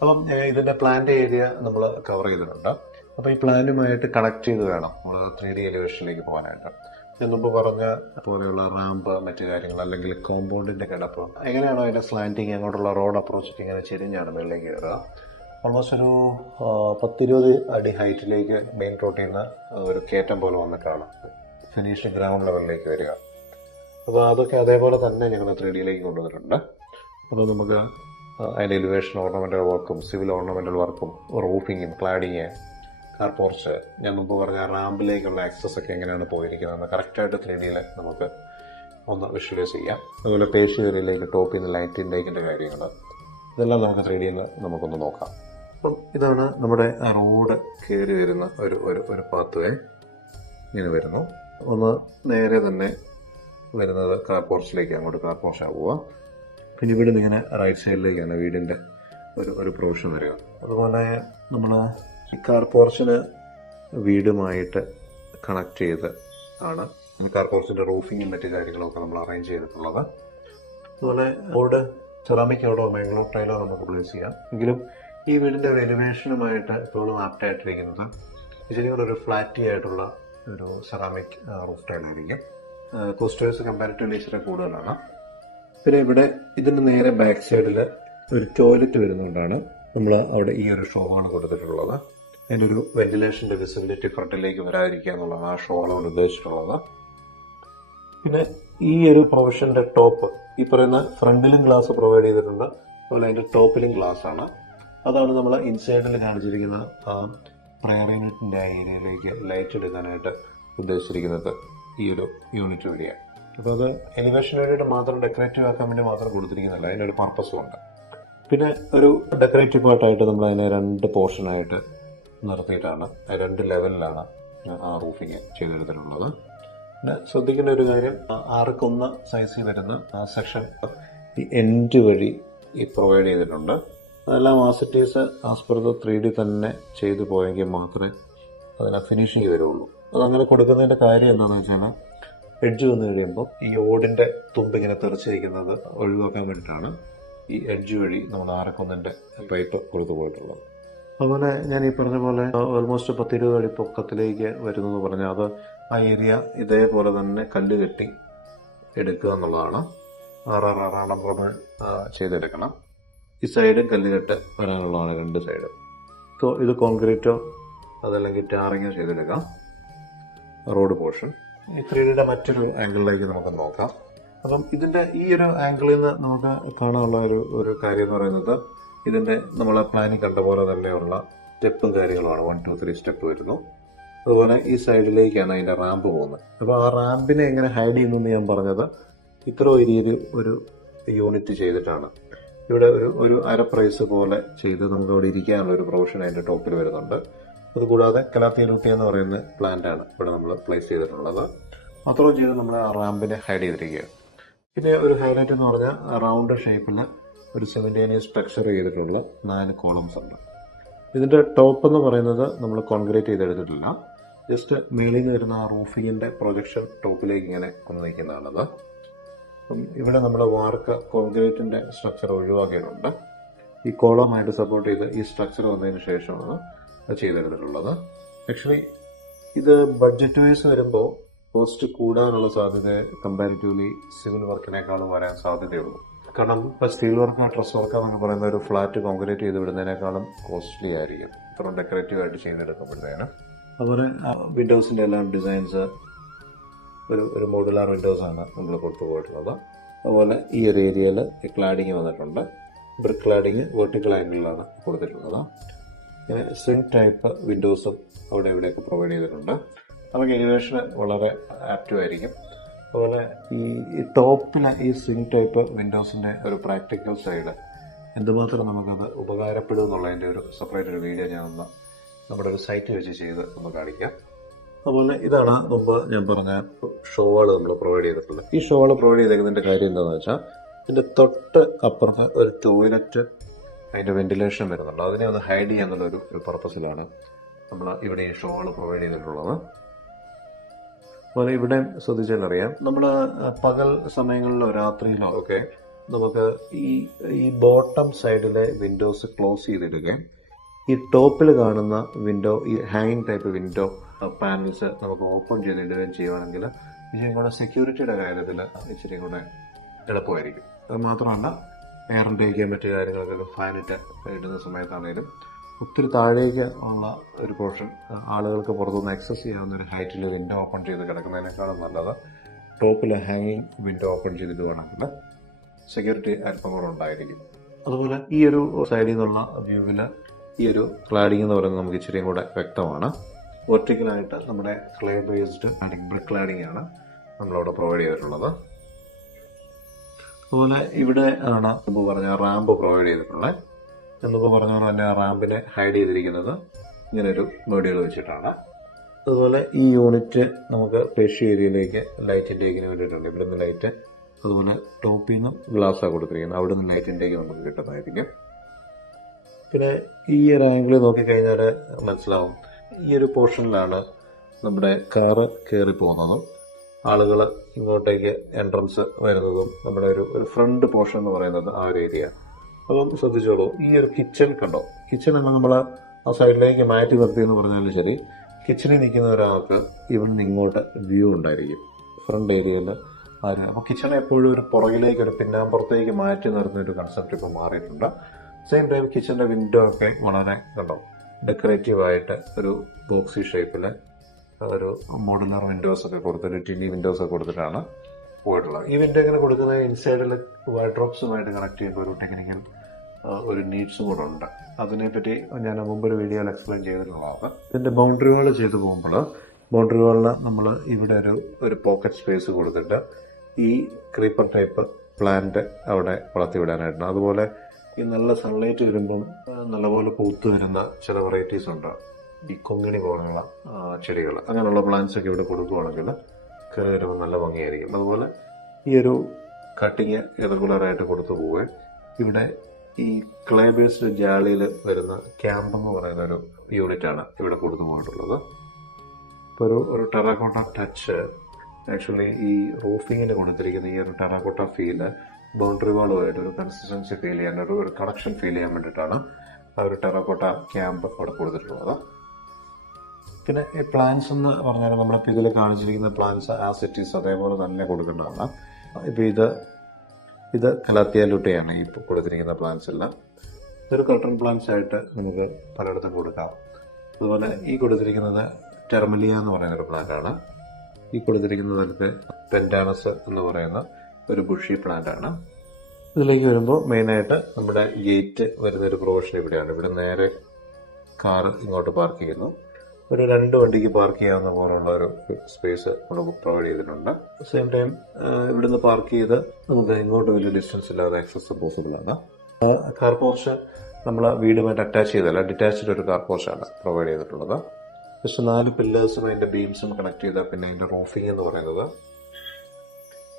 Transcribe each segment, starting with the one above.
അപ്പം ഇതിന്റെ plant area നമ്മൾ കവർ ചെയ്തിട്ടുണ്ട്. അപ്പൊ ഈ പ്ലാനുമായിട്ട് കണക്ട് ചെയ്ത് വേണം നമ്മൾ 3D എലിവേഷനിലേക്ക് പോകാനായിട്ട്. ഞാൻ മുമ്പ് പറഞ്ഞ പോലെയുള്ള റാമ്പ് മറ്റു കാര്യങ്ങൾ അല്ലെങ്കിൽ കോമ്പൗണ്ടിന്റെ കിടപ്പ് എങ്ങനെയാണോ അതിന്റെ സ്ലാൻഡിങ് അങ്ങോട്ടുള്ള റോഡ് അപ്രോച്ച് ഇങ്ങനെ ചെരിഞ്ഞാണ് മുകളിലേക്ക് കയറുക. ഓൾമോസ്റ്റ് ഒരു 10-20 അടി ഹൈറ്റിലേക്ക് മെയിൻ റോഡിൽ നിന്ന് ഒരു കയറ്റം പോലെ വന്നിട്ടാണ് ഫിനിഷ് ഗ്രൗണ്ട് ലെവലിലേക്ക് വരിക. അപ്പോൾ അതൊക്കെ അതേപോലെ തന്നെ ഞങ്ങൾ 3Dയിലേക്ക് കൊണ്ടുവന്നിട്ടുണ്ട്. അപ്പോൾ നമുക്ക് അതിൻ്റെ എലിവേഷൻ ഓർണമെന്റൽ വർക്കും സിവിൽ ഓർണമെന്റൽ വർക്കും റൂഫിങ്ങും ക്ലാഡിങ് കാർ പോർച്ച് ഞാൻ മുമ്പ് പറഞ്ഞ റാമ്പിലേക്കുള്ള ആക്സസ് ഒക്കെ എങ്ങനെയാണ് പോയിരിക്കുന്നതെന്ന് കറക്റ്റായിട്ട് 3Dയിൽ നമുക്ക് ഒന്ന് വിഷ്വലൈസ് ചെയ്യാം. അതുപോലെ പേശി ഏരിയയിലേക്ക് ടോപ്പിൽ നിന്ന് ലൈറ്റ് ഇൻടേക്കിൻ്റെ കാര്യങ്ങൾ ഇതെല്ലാം നമുക്ക് 3Dയിൽ നമുക്കൊന്ന് നോക്കാം. അപ്പം ഇതാണ് നമ്മുടെ റോഡ് കയറി വരുന്ന ഒരു പാത്ത് വേ ഇങ്ങനെ വരുന്നു. ഒന്ന് നേരെ തന്നെ വരുന്നത് കാർ പോർച്ചിലേക്ക്, അങ്ങോട്ട് കാർ പോർച്ചാണ് പോവുക. പിന്നെ ഇവിടെ നിന്ന് ഇങ്ങനെ റൈറ്റ് സൈഡിലേക്കാണ് വീടിൻ്റെ ഒരു പ്രൊവിഷൻ വരിക. അതുപോലെ നമ്മൾ ഈ കാർ പോർച്ചിന് വീടുമായിട്ട് കണക്ട് ചെയ്ത് ആണ് കാർ പോർച്ചിൻ്റെ റൂഫിങ്ങും മറ്റു കാര്യങ്ങളൊക്കെ നമ്മൾ അറേഞ്ച് ചെയ്തിട്ടുള്ളത്. അതുപോലെ ബോർഡ് സെറാമിക് ഓടോ മാംഗ്ലൂർ ടൈലോ നമുക്ക് പ്ലേസ് ചെയ്യാം. എങ്കിലും ഈ വീടിൻ്റെ ഒരു എലിവേഷനുമായിട്ട് എപ്പോഴും ആപ്റ്റായിട്ടിരിക്കുന്നത് ശരിക്കും ഒരു ഫ്ലാറ്റി ആയിട്ടുള്ള ഒരു സെറാമിക് റൂഫ് ടൈലായിരിക്കും. കോസ്റ്റേഴ്സ് കമ്പാരിറ്റീവ്ലി ഇച്ചിരി കൂടുതലാണ്. പിന്നെ ഇവിടെ ഇതിന് നേരെ ബാക്ക് സൈഡിൽ ഒരു ടോയ്ലറ്റ് വരുന്നതുകൊണ്ടാണ് നമ്മൾ അവിടെ ഈ ഒരു ഷോവാണ് കൊടുത്തിട്ടുള്ളത്. അതിൻ്റെ ഒരു വെന്റിലേഷൻ്റെ വിസിബിലിറ്റി ഫ്രണ്ടിലേക്ക് വരാതിരിക്കുക എന്നുള്ളതാണ് ആ ഷോളോട് ഉദ്ദേശിച്ചിട്ടുള്ളത്. പിന്നെ ഈ ഒരു പ്രൊവിഷന്റെ ടോപ്പ് ഈ പറയുന്ന ഫ്രണ്ടിലും ഗ്ലാസ് പ്രൊവൈഡ് ചെയ്തിട്ടുണ്ട്. അതുപോലെ അതിൻ്റെ ടോപ്പിലും ഗ്ലാസ് ആണ്. അതാണ് നമ്മൾ ഇൻസൈഡിൽ കാണിച്ചിരിക്കുന്ന ആ പ്രയർ യൂണിറ്റിൻ്റെ ആ ഏരിയയിലേക്ക് ലൈറ്റ് എടുക്കാനായിട്ട് ഉദ്ദേശിച്ചിരിക്കുന്നത് ഈ ഒരു യൂണിറ്റ് വഴിയാണ്. അപ്പോൾ അത് എലിവേഷൻ വേണ്ടിയിട്ട് മാത്രം ഡെക്കറേറ്റീവ് ആക്കാൻ വേണ്ടി മാത്രം കൊടുത്തിരിക്കുന്നില്ല, അതിൻ്റെ ഒരു പർപ്പസും ഉണ്ട്. പിന്നെ ഒരു ഡെക്കറേറ്റീവ് പാർട്ടായിട്ട് നമ്മൾ അതിനെ 2 പോർഷനായിട്ട് നിർത്തിയിട്ടാണ് 2 ലെവലിലാണ് ആ റൂഫിങ് ചെയ്തെടുത്തിട്ടുള്ളത്. പിന്നെ ശ്രദ്ധിക്കേണ്ട ഒരു കാര്യം, 6:1 സൈസിൽ വരുന്ന ആ സെക്ഷൻ ഈ എൻഡ് വഴി ഈ പ്രൊവൈഡ് ചെയ്തിട്ടുണ്ട്. അതെല്ലാം ആസിറ്റീസ് ആസ്പെർ 3D തന്നെ ചെയ്തു പോയെങ്കിൽ മാത്രമേ അതിനെ ഫിനിഷിങ് വരുള്ളൂ. അതങ്ങനെ കൊടുക്കുന്നതിൻ്റെ കാര്യം എന്താണെന്ന് വെച്ചാൽ എഡ്ജ് വന്നു കഴിയുമ്പോൾ ഈ ഓടിൻ്റെ തുമ്പ് ഇങ്ങനെ തെറിച്ചിരിക്കുന്നത് ഒഴിവാക്കാൻ വേണ്ടിയിട്ടാണ് ഈ എഡ്ജ് വഴി നമ്മൾ 6:1 പൈപ്പ് കൊടുത്തു പോയിട്ടുള്ളത്. അതുപോലെ ഞാൻ ഈ പറഞ്ഞ പോലെ ഓൾമോസ്റ്റ് 10-20 അടി പൊക്കത്തിലേക്ക് വരുന്നെന്ന് പറഞ്ഞാൽ അത് ആ ഏരിയ ഇതേപോലെ തന്നെ കല്ല് കെട്ടി എടുക്കുക എന്നുള്ളതാണ്. 6 നമ്പർ ചെയ്തെടുക്കണം. ഈ സൈഡും കല്ലുകെട്ട് വരാനുള്ളതാണ് 2 സൈഡ്. ഇത് കോൺക്രീറ്റോ അതല്ലെങ്കിൽ ടാറിങ്ങോ ചെയ്തെടുക്കാം. റോഡ് പോർഷൻ ഈ 3Dയുടെ മറ്റൊരു ആംഗിളിലേക്ക് നമുക്ക് നോക്കാം. അപ്പം ഇതിൻ്റെ ഈ ഒരു ആംഗിളിൽ നിന്ന് നമുക്ക് കാണാനുള്ള ഒരു കാര്യം എന്ന് പറയുന്നത് ഇതിൻ്റെ നമ്മളെ പ്ലാനിൽ കണ്ട പോലെ തന്നെയുള്ള സ്റ്റെപ്പും കാര്യങ്ങളുമാണ്. 1, 2, 3 സ്റ്റെപ്പ് വരുന്നു. അതുപോലെ ഈ സൈഡിലേക്കാണ് അതിൻ്റെ റാമ്പ് പോകുന്നത്. അപ്പോൾ ആ റാമ്പിനെ എങ്ങനെ ഹൈഡ് ചെയ്യുന്നു എന്ന് ഞാൻ പറഞ്ഞത് ഇത്ര ഏരിയയിൽ ഒരു യൂണിറ്റ് ചെയ്തിട്ടാണ്. ഇവിടെ ഒരു അര പ്രൈസ് പോലെ ചെയ്ത് നമുക്ക് അവിടെ ഇരിക്കാനുള്ള ഒരു പ്രൊവിഷൻ അതിൻ്റെ ടോപ്പിൽ വരുന്നുണ്ട്. അതുകൂടാതെ കലാത്തിയലൂട്ടി എന്ന് പറയുന്ന പ്ലാന്റ് ആണ് ഇവിടെ നമ്മൾ പ്ലേസ് ചെയ്തിട്ടുള്ളത്. മാത്രം ചെയ്ത് നമ്മൾ ആ റാമ്പിനെ ഹൈഡ് ചെയ്തിരിക്കുകയാണ്. പിന്നെ ഒരു ഹൈലൈറ്റ് എന്ന് പറഞ്ഞാൽ റൗണ്ട് ഷേപ്പിൽ ഒരു സിമെന്റേനിയസ് സ്ട്രക്ചർ ചെയ്തിട്ടുള്ള 4 കോളംസ് ഉണ്ട്. ഇതിൻ്റെ ടോപ്പ് എന്ന് പറയുന്നത് നമ്മൾ കോൺക്രീറ്റ് ചെയ്തെടുത്തിട്ടില്ല. ജസ്റ്റ് മേളിൽ നിന്ന് വരുന്ന ആ റൂഫിങ്ങിൻ്റെ പ്രൊജക്ഷൻ ടോപ്പിലേക്ക് ഇങ്ങനെ കൊണ്ടു നിൽക്കുന്നതാണത്. ഇവിടെ നമ്മൾ വാർക്ക് കോൺക്രീറ്റിൻ്റെ സ്ട്രക്ചർ ഒഴിവാക്കിയിട്ടുണ്ട്. ഈ കോളമായിട്ട് സപ്പോർട്ട് ചെയ്ത് ഈ സ്ട്രക്ചർ വന്നതിന് ശേഷമാണ് അത് ചെയ്തെടുത്തിട്ടുള്ളത്. ആക്ച്വലി ഇത് ബഡ്ജറ്റ് വൈസ് വരുമ്പോൾ കോസ്റ്റ് കൂടാനുള്ള സാധ്യത കമ്പാരിറ്റീവ്ലി സിവിൽ വർക്കിനേക്കാളും വരാൻ സാധ്യതയുള്ളൂ. കാരണം ഇപ്പോൾ സ്റ്റീൽ വർക്ക് ട്രസ് വർക്ക് എന്നൊക്കെ പറയുന്ന ഒരു ഫ്ലാറ്റ് കോൺക്രീറ്റ് ചെയ്ത് വിടുന്നതിനേക്കാളും കോസ്റ്റ്ലി ആയിരിക്കും ഇത്ര ഡെക്കറേറ്റീവ് ആയിട്ട് ചെയ്തെടുക്കുമ്പോഴത്തേന്. അതുപോലെ വിൻഡോസിൻ്റെ എല്ലാം ഡിസൈൻസ് ഒരു മോഡുലാർ വിൻഡോസാണ് നമ്മൾ കൊടുത്തു പോയിട്ടുള്ളത്. അതുപോലെ ഈ ഒരു ഏരിയയിൽ ക്ലാഡിങ് വന്നിട്ടുണ്ട്. ബ്രിക്ക് ക്ലാഡിങ് വെർട്ടിക്കൽ ആംഗിളിലാണ് കൊടുത്തിട്ടുള്ളത്. ഇങ്ങനെ സ്വിംഗ് ടൈപ്പ് വിൻഡോസും അവിടെ ഇവിടെയൊക്കെ പ്രൊവൈഡ് ചെയ്തിട്ടുണ്ട്. നമുക്ക് എലിവേഷൻ വളരെ ആക്റ്റീവ് ആയിരിക്കും. അതുപോലെ ഈ ടോപ്പിലെ ഈ സ്വിംഗ് ടൈപ്പ് വിൻഡോസിൻ്റെ ഒരു പ്രാക്ടിക്കൽ സൈഡ് എന്തുമാത്രം നമുക്കത് ഉപകാരപ്പെടും എന്നുള്ളതിൻ്റെ ഒരു സെപ്പറേറ്റ് ഒരു വീഡിയോ ഞാൻ നമ്മുടെ ഒരു സൈറ്റ് വെച്ച് ചെയ്ത് ഒന്ന് കാണിക്കാം. അതുപോലെ ഇതാണ് മുമ്പ് ഞാൻ പറഞ്ഞ ഷോവാൾ നമ്മൾ പ്രൊവൈഡ് ചെയ്തിട്ടുള്ളത്. ഈ ഷോവാൾ പ്രൊവൈഡ് ചെയ്തേക്കുന്നതിൻ്റെ കാര്യം എന്താണെന്ന് വെച്ചാൽ ഇതിൻ്റെ തൊട്ട് അപ്പുറത്ത് ഒരു ടോയ്ലറ്റ് അതിൻ്റെ വെന്റിലേഷൻ വരുന്നുണ്ട്. അതിനെ ഒന്ന് ഹൈഡ് ചെയ്യാന്നുള്ള ഒരു പർപ്പസിലാണ് നമ്മൾ ഇവിടെ ഈ ഷോവാൾ പ്രൊവൈഡ് ചെയ്തിട്ടുള്ളത്. അതുപോലെ ഇവിടെ ശ്രദ്ധിച്ചാൽ അറിയാം, നമ്മൾ പകൽ സമയങ്ങളിലോ രാത്രിയിലോ ഒക്കെ നമുക്ക് ഈ ഈ ബോട്ടം സൈഡിലെ വിൻഡോസ് ക്ലോസ് ചെയ്തിടുകയും ഈ ടോപ്പിൽ കാണുന്ന വിൻഡോ, ഈ ഹാങ്ങിങ് ടൈപ്പ് വിൻഡോ പാനൽസ് നമുക്ക് ഓപ്പൺ ചെയ്തിടുകയും ചെയ്യുവാണെങ്കിൽ ഇച്ചിരി കൂടെ സെക്യൂരിറ്റിയുടെ കാര്യത്തിൽ ഇച്ചിരി കൂടെ എളുപ്പമായിരിക്കും. അത് മാത്രമല്ല, എയർ ഇൻടേക്ക് മറ്റു കാര്യങ്ങളൊക്കെ ഫാനിട്ട് ഇടുന്ന സമയത്താണെങ്കിലും ഒത്തിരി താഴേക്ക് ഉള്ള ഒരു പോർഷൻ ആളുകൾക്ക് പുറത്തുനിന്ന് ആക്സസ് ചെയ്യാവുന്ന ഒരു ഹൈറ്റിൽ വിൻഡോ ഓപ്പൺ ചെയ്ത് കിടക്കുന്നതിനേക്കാളും നല്ലത് ടോപ്പിൽ ഹാങ്ങിങ് വിൻഡോ ഓപ്പൺ ചെയ്തിടുകയാണെങ്കിൽ സെക്യൂരിറ്റി അല്പം കൂടെ ഉണ്ടായിരിക്കും. അതുപോലെ ഈ ഒരു സൈഡിൽ നിന്നുള്ള വ്യൂവിൽ ഈ ഒരു ക്ലാഡിംഗ് എന്ന് പറയുന്നത് നമുക്ക് ഇച്ചിരിയും കൂടെ വ്യക്തമാണ്. വെർട്ടിക്കലായിട്ട് നമ്മുടെ clay based cladding, brick cladding ആണ് നമ്മളവിടെ പ്രൊവൈഡ് ചെയ്തിട്ടുള്ളത്. അതുപോലെ ഇവിടെ ആണ് മുമ്പ് പറഞ്ഞ റാമ്പ് പ്രൊവൈഡ് ചെയ്തിട്ടുള്ളത്. എന്നിപ്പോൾ പറഞ്ഞ പോലെ തന്നെ ആ റാമ്പിനെ ഹൈഡ് ചെയ്തിരിക്കുന്നത് ഇങ്ങനൊരു മോഡ്യൂൾ വെച്ചിട്ടാണ്. അതുപോലെ ഈ യൂണിറ്റ് നമുക്ക് പേശി ഏരിയയിലേക്ക് ലൈറ്റ് ഇൻടേക്കിന് വേണ്ടിയിട്ടുണ്ട്. ഇവിടുന്ന് ലൈറ്റ്, അതുപോലെ ടോപ്പിൽ നിന്ന് ഗ്ലാസ്സാണ് കൊടുത്തിരിക്കുന്നത്, അവിടെ നിന്ന് ലൈറ്റ് ഇൻടേക്ക് നമുക്ക് കിട്ടുന്നതായിരിക്കും. പിന്നെ ഈ ഒരു ആംഗിളിൽ നോക്കിക്കഴിഞ്ഞാൽ മനസ്സിലാവും, ഈ ഒരു പോർഷനിലാണ് നമ്മുടെ കാറ് കയറി പോകുന്നതും ആളുകൾ ഇങ്ങോട്ടേക്ക് എൻട്രൻസ് വരുന്നതും നമ്മുടെ ഒരു ഫ്രണ്ട് പോർഷൻ എന്ന് പറയുന്നത് ആ ഒരു ഏരിയ. അപ്പം ശ്രദ്ധിച്ചോളൂ, ഈ ഒരു കിച്ചൺ കണ്ടോ, കിച്ചൺ നമ്മൾ ആ സൈഡിലേക്ക് മാറ്റി നിർത്തിയെന്ന് പറഞ്ഞാലും ശരി, കിച്ചണിൽ നിൽക്കുന്ന ഒരാൾക്ക് ഇവിടുന്ന് ഇങ്ങോട്ട് വ്യൂ ഉണ്ടായിരിക്കും ഫ്രണ്ട് ഏരിയയിൽ. അപ്പോൾ കിച്ചൺ എപ്പോഴും ഒരു പുറകിലേക്ക്, ഒരു പിന്നാമ്പുറത്തേക്ക് മാറ്റി നിർത്തുന്ന ഒരു കൺസെപ്റ്റ് ഇപ്പോൾ മാറിയിട്ടുണ്ട്. സെയിം ടൈം കിച്ചൻ്റെ വിൻഡോ ഒക്കെ വളരെ കണ്ടോ ഡെക്കറേറ്റീവായിട്ട് ഒരു ബോക്സി ഷേപ്പിൽ ഒരു മോഡുലർ വിൻഡോസ് ഒക്കെ കൊടുത്തിട്ട്, ടിനി വിൻഡോസ് ഒക്കെ കൊടുത്തിട്ടാണ് പോയിട്ടുള്ളത്. ഈ വിൻഡോ ഇങ്ങനെ കൊടുക്കുന്നത് ഇൻസൈഡിൽ വാർഡ്രോബ്സുമായിട്ട് കണക്ട് ചെയ്യുമ്പോൾ ഒരു ടെക്നിക്കൽ ഒരു നീഡ്സും കൂടെ ഉണ്ട്. അതിനെപ്പറ്റി ഞാൻ മുമ്പൊരു വീഡിയോയിൽ എക്സ്പ്ലെയിൻ ചെയ്തിട്ടുള്ളതാണ്. ഇതിൻ്റെ ബൗണ്ടറി വാൾ ചെയ്ത് പോകുമ്പോൾ ബൗണ്ടറി വാളിന് നമ്മൾ ഇവിടെ ഒരു പോക്കറ്റ് സ്പേസ് കൊടുത്തിട്ട് ഈ ക്രീപ്പർ ടൈപ്പ് പ്ലാന്റ് അവിടെ വളർത്തി വിടാനായിട്ടാണ്. അതുപോലെ ഈ നല്ല സൺലൈറ്റ് വരുമ്പം നല്ലപോലെ പൂത്ത് വരുന്ന ചില വെറൈറ്റീസ് ഉണ്ട്, ഈ കൊങ്ങിണി പോലുള്ള ചെടികൾ, അങ്ങനെയുള്ള പ്ലാന്റ്സ് ഒക്കെ ഇവിടെ കൊടുക്കുകയാണെങ്കിൽ കയറി വരുമ്പോൾ നല്ല ഭംഗിയായിരിക്കും. അതുപോലെ ഈ ഒരു കട്ടിങ് റെഗുലറായിട്ട് കൊടുത്തു പോവുകയും ഇവിടെ ഈ ക്ലേ ബേസ്ഡ് ജാളിയിൽ വരുന്ന ക്യാമ്പ് എന്ന് പറയുന്ന ഒരു യൂണിറ്റാണ് ഇവിടെ കൊടുത്തു പോയിട്ടുള്ളത്. ഇപ്പോൾ ഒരു ടെറാക്കോട്ട ടച്ച് ആക്ച്വലി ഈ റൂഫിങ്ങിന് കൊടുത്തിരിക്കുന്ന ഈ ഒരു ടെറാക്കോട്ട ഫീല് ബൗണ്ടറി വാളുമായിട്ട് ഒരു കൺസിസ്റ്റൻസി ഫീൽ ചെയ്യാൻ, ഒരു കണക്ഷൻ ഫീൽ ചെയ്യാൻ വേണ്ടിയിട്ടാണ് ആ ഒരു ടെറാക്കോട്ട ക്യാമ്പ് അവിടെ കൊടുത്തിട്ടുള്ളത്. പിന്നെ ഈ പ്ലാന്റ്സ് എന്ന് പറഞ്ഞാൽ നമ്മുടെ ഇതിൽ കാണിച്ചിരിക്കുന്ന പ്ലാന്റ്സ് ആസ് ഇറ്റ് ഈസ് അതേപോലെ തന്നെ കൊടുക്കേണ്ടതാണ്. ഇപ്പം ഇത് കലാത്തിയ ലുട്ടയാണ് ഈ കൊടുത്തിരിക്കുന്ന പ്ലാന്റ്സ് എല്ലാം. ഇതൊരു കർട്ടൺ പ്ലാന്റ്സ് ആയിട്ട് നമുക്ക് പലയിടത്തും കൊടുക്കാം. അതുപോലെ ഈ കൊടുത്തിരിക്കുന്നത് ടെർമലിയ എന്ന് പറയുന്ന ഒരു പ്ലാന്റ് ആണ്. ഈ കൊടുത്തിരിക്കുന്നതൊക്കെ പെൻഡാനസ് എന്ന് പറയുന്ന ഒരു ബുഷി പ്ലാന്റ് ആണ്. ഇതിലേക്ക് വരുമ്പോൾ മെയിനായിട്ട് നമ്മുടെ ഗേറ്റ് വരുന്നൊരു പ്രൊവിഷൻ ഇവിടെയാണ്. ഇവിടെ നേരെ കാറ് ഇങ്ങോട്ട് പാർക്ക് ചെയ്യുന്നു. ഒരു 2 വണ്ടിക്ക് പാർക്ക് ചെയ്യാവുന്ന പോലുള്ള ഒരു സ്പേസ് നമ്മൾ പ്രൊവൈഡ് ചെയ്തിട്ടുണ്ട്. സെയിം ടൈം ഇവിടുന്ന് പാർക്ക് ചെയ്ത് നമുക്ക് ഇങ്ങോട്ട് വലിയ ഡിസ്റ്റൻസ് ഇല്ലാതെ ആക്സസ് പോസിബിൾ ആണ്. കാർ പോർച്ച് നമ്മൾ വീടുമായിട്ട് അറ്റാച്ച് ചെയ്തല്ല, ഡിറ്റാച്ച്ഡ് ഒരു കാർ പോർച്ചാണ് പ്രൊവൈഡ് ചെയ്തിട്ടുള്ളത്. ജസ്റ്റ് 4 പില്ലേഴ്സും അതിൻ്റെ ബീംസും കണക്ട് ചെയ്താൽ പിന്നെ അതിൻ്റെ റൂഫിംഗ് എന്ന് പറയുന്നത്,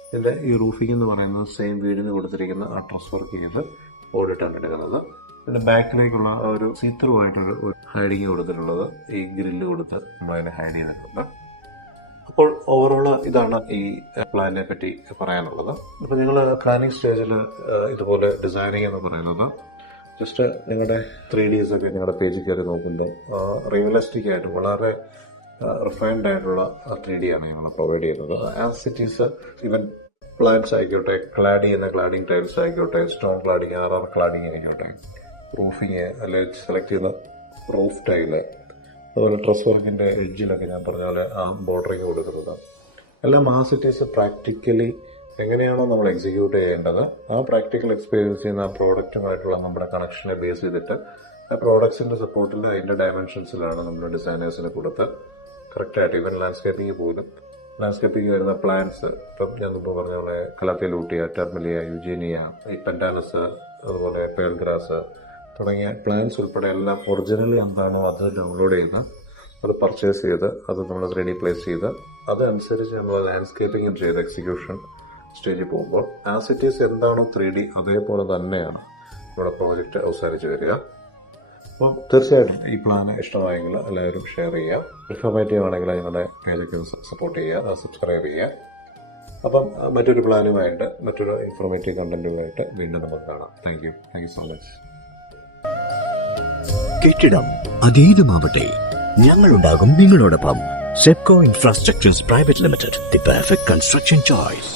ഇതിൻ്റെ ഈ റൂഫിംഗ് എന്ന് പറയുന്നത് സെയിം വീടിന് കൊടുത്തിരിക്കുന്ന ആ ട്രസ് വർക്ക് ചെയ്ത് ഓടിട്ടാണ് എടുക്കുന്നത്. പിന്നെ ബാക്കിലേക്കുള്ള ഒരു സീത്രൂ ആയിട്ടൊരു ഹൈഡിങ് കൊടുത്തിട്ടുള്ളത്, ഈ ഗ്രില്ല് കൊടുത്ത് നമ്മളതിനെ ഹൈഡ് ചെയ്തിട്ടുണ്ട്. അപ്പോൾ ഓവറോൾ ഇതാണ് ഈ പ്ലാനിനെ പറ്റി പറയാനുള്ളത്. അപ്പോൾ നിങ്ങൾ പ്ലാനിങ് സ്റ്റേജിൽ ഇതുപോലെ ഡിസൈനിങ് എന്ന് പറയുന്നത് ജസ്റ്റ് നിങ്ങളുടെ 3Ds ഒക്കെ നിങ്ങളുടെ പേജിൽ കയറി നോക്കുമ്പോൾ റിയലിസ്റ്റിക് ആയിട്ട് വളരെ റിഫൈൻഡ് ആയിട്ടുള്ള 3D ആണ് ഞങ്ങൾ പ്രൊവൈഡ് ചെയ്യുന്നത്. As it is even plants ആയിക്കോട്ടെ, ക്ലാഡ് ചെയ്യുന്ന ക്ലാഡിംഗ് ടൈൽസ് ആയിക്കോട്ടെ, സ്റ്റോൺ ക്ലാഡിങ്, RR ക്ലാഡിങ് ആയിക്കോട്ടെ, റൂഫിങ് അല്ലെങ്കിൽ സെലക്ട് ചെയ്ത റൂഫ് ടൈല്, അതുപോലെ ഡ്രസ് വർക്കിൻ്റെ എഡ്ജിലൊക്കെ ഞാൻ പറഞ്ഞ പോലെ ആ ബോർഡറിങ് കൊടുക്കുന്നത് എല്ലാം ആസ് ഇറ്റ് ഈസ് പ്രാക്ടിക്കലി എങ്ങനെയാണോ നമ്മൾ എക്സിക്യൂട്ട് ചെയ്യേണ്ടത് ആ പ്രാക്ടിക്കൽ എക്സ്പീരിയൻസ് ചെയ്യുന്ന ആ പ്രോഡക്റ്റുമായിട്ടുള്ള നമ്മുടെ കണക്ഷനെ ബേസ് ചെയ്തിട്ട് ആ പ്രോഡക്ട്സിൻ്റെ സപ്പോർട്ടിൽ അതിൻ്റെ ഡയമെൻഷൻസിലാണ് നമ്മൾ ഡിസൈനേഴ്സിന് കൊടുത്ത് കറക്റ്റായിട്ട് ഈവൻ ലാൻഡ്സ്കേപ്പിംഗ് പോലും ലാൻഡ്സ്കേപ്പിംഗ് വരുന്ന പ്ലാന്റ്സ് ഇപ്പം ഞാൻ മുമ്പ് പറഞ്ഞ പോലെ കലാത്തിയ ലൂട്ടിയ, ടെർമലിയ, യുജീനിയ, ഈ പെൻഡാനസ്, അതുപോലെ പേൾ ഗ്രാസ് തുടങ്ങിയ പ്ലാന്റ്സ് ഉൾപ്പെടെ എല്ലാം ഒറിജിനലി എന്താണോ അത് ഡൗൺലോഡ് ചെയ്യുന്ന, അത് പർച്ചേസ് ചെയ്ത് അത് നമ്മൾ 3D പ്ലേസ് ചെയ്ത് അതനുസരിച്ച് നമ്മൾ ലാൻഡ്സ്കേപ്പിംഗ് ചെയ്ത് എക്സിക്യൂഷൻ സ്റ്റേജിൽ പോകുമ്പോൾ ആസ് ഇറ്റ് ഈസ് എന്താണോ 3D അതേപോലെ തന്നെയാണ് നമ്മുടെ പ്രോജക്റ്റ് അവസാനിച്ച് വരിക. അപ്പം തീർച്ചയായിട്ടും ഈ പ്ലാൻ ഇഷ്ടമായെങ്കിൽ എല്ലാവരും ഷെയർ ചെയ്യുക. ഇൻഫോർമേറ്റീവ് ആണെങ്കിൽ നിങ്ങളുടെ പേജൊക്കെ സപ്പോർട്ട് ചെയ്യുക, സബ്സ്ക്രൈബ് ചെയ്യുക. അപ്പം മറ്റൊരു പ്ലാനുമായിട്ട് മറ്റൊരു ഇൻഫോർമേറ്റീവ് കണ്ടന്റുമായിട്ട് വീണ്ടും നമുക്ക് കാണാം. Thank you so much. കെട്ടിടം അതേതുമാവട്ടെ, ഞങ്ങളുണ്ടാകും നിങ്ങളോടൊപ്പം. Sepco infrastructures private limited, the perfect construction choice.